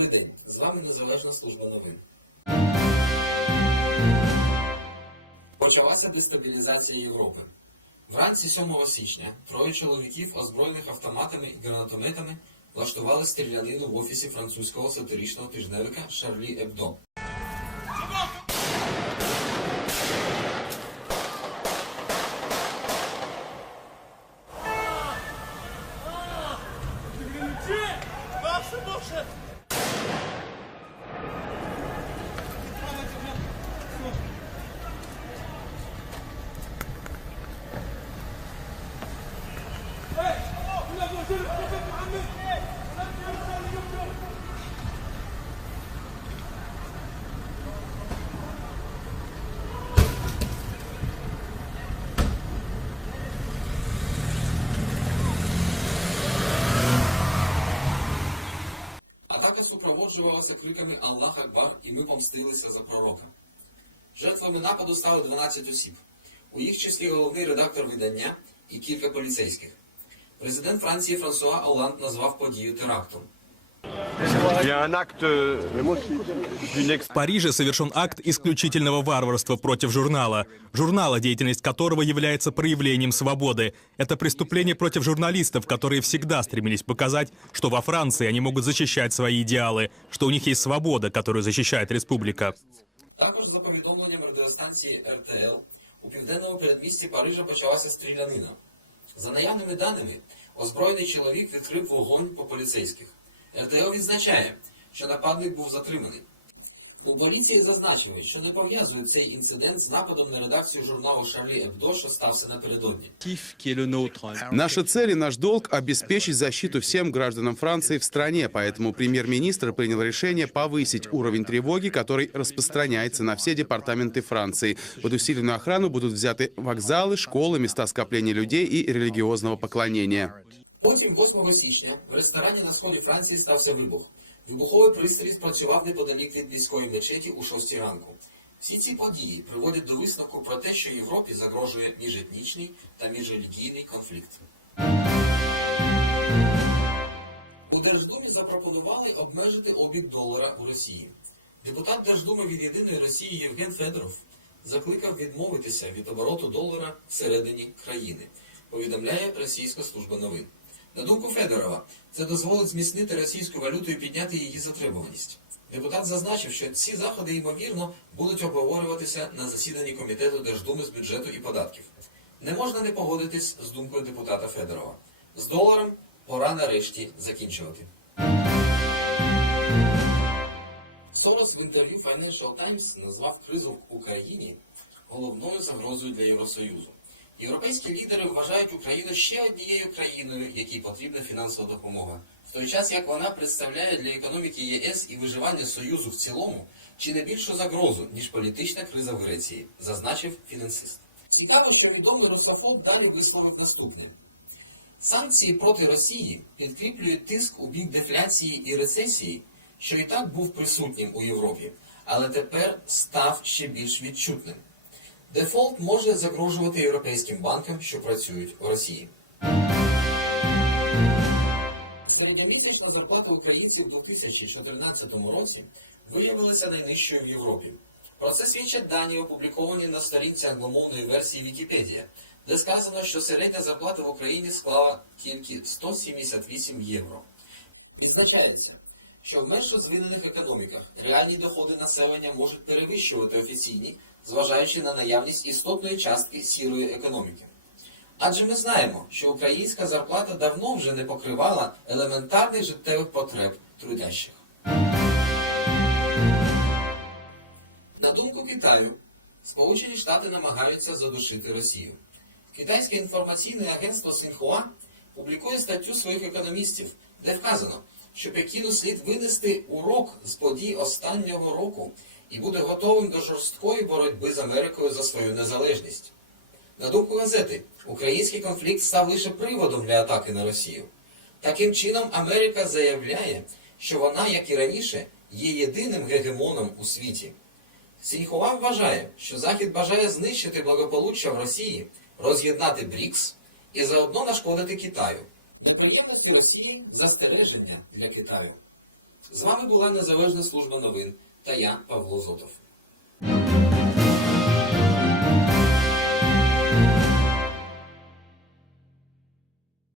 Добрий день, з вами Незалежна служба новин. Почалася дестабілізація Європи. Вранці 7 січня троє чоловіків, озброєних автоматами і гранатометами, влаштували стрілянину в офісі французького сатиричного тижневика Шарлі Ебдо. Атака супроводжувалася криками Аллах Акбар і ми помстилися за пророка. Жертвами нападу стали 12 осіб. У їх числі головний редактор видання і кілька поліцейських. Президент Франції Франсуа Оланд назвав подію терактом. Il y a un acte d'une В Париже совершен акт исключительного варварства против журнала. Журнала, деятельность которого является проявлением свободы. Это преступление против журналистов, которые всегда стремились показать, что во Франции они могут защищать свои идеалы, что у них есть свобода, которую защищает республика. Також за повідомленням радіостанції РТЛ у південному передмісті Парижа почалася стрілянина. За наявними даними, озброєний чоловік відкрив вогонь по поліцейських. РТЛ відзначає, що нападник був затриманий. У поліції зазначили, що не пов'язують цей інцидент з нападом на редакцію журналу Шарлі Ебдо, що стався напередодні. qui est le nôtre. Наша цель и наш долг – обеспечить защиту всем гражданам Франции в стране, поэтому премьер-министр принял решение повысить уровень тревоги, который распространяется на все департаменты Франции. Под усиленную охрану будут взяты вокзалы, школы, места скопления людей и религиозного поклонения. Потім, 8 січня, в ресторані на сході Франції стався вибух. Вибуховий пристрій спрацював неподалік від міської мечеті у 6 ранку. Всі ці події приводять до висновку про те, що Європі загрожує міжетнічний та міжрелігійний конфлікт. У Держдумі запропонували обмежити обіг долара у Росії. Депутат Держдуми від Єдиної Росії Євген Федоров закликав відмовитися від обороту долара всередині країни, повідомляє Російська служба новин. На думку Федорова, це дозволить зміцнити російську валюту і підняти її затребуваність. Депутат зазначив, що ці заходи, ймовірно, будуть обговорюватися на засіданні комітету Держдуми з бюджету і податків. Не можна не погодитись з думкою депутата Федорова. З доларом пора нарешті закінчувати. Сорос в інтерв'ю Financial Times назвав кризу в Україні головною загрозою для Євросоюзу. Європейські лідери вважають Україну ще однією країною, якій потрібна фінансова допомога, в той час як вона представляє для економіки ЄС і виживання Союзу в цілому чи не більшу загрозу, ніж політична криза в Греції, зазначив фінансист. Цікаво, що відомий Рософоб далі висловив наступне. Санкції проти Росії підкріплюють тиск у бік дефляції і рецесії, що і так був присутнім у Європі, але тепер став ще більш відчутним. Дефолт може загрожувати європейським банкам, що працюють у Росії. Середньомісячна зарплата українців у 2014 році виявилася найнижчою в Європі. Про це свідчать дані, опубліковані на сторінці англомовної версії Вікіпедія, де сказано, що середня зарплата в Україні склала тільки 178 євро. Відзначається, що в менш розвинених економіках реальні доходи населення можуть перевищувати офіційні, зважаючи на наявність істотної частки сірої економіки. Адже ми знаємо, що українська зарплата давно вже не покривала елементарних життєвих потреб трудящих. На думку Китаю, Сполучені Штати намагаються задушити Росію. Китайське інформаційне агентство Сінхуа публікує статтю своїх економістів, де вказано, що Пекіну слід винести урок з подій останнього року і бути готовим до жорсткої боротьби з Америкою за свою незалежність. На думку газети, український конфлікт став лише приводом для атаки на Росію. Таким чином, Америка заявляє, що вона, як і раніше, є єдиним гегемоном у світі. Сіньхуа вважає, що Захід бажає знищити благополуччя в Росії, роз'єднати БРІКС і заодно нашкодити Китаю. Неприємності Росії застереження для Китаю. З вами була Незалежна служба новин та я, Павло Зотов.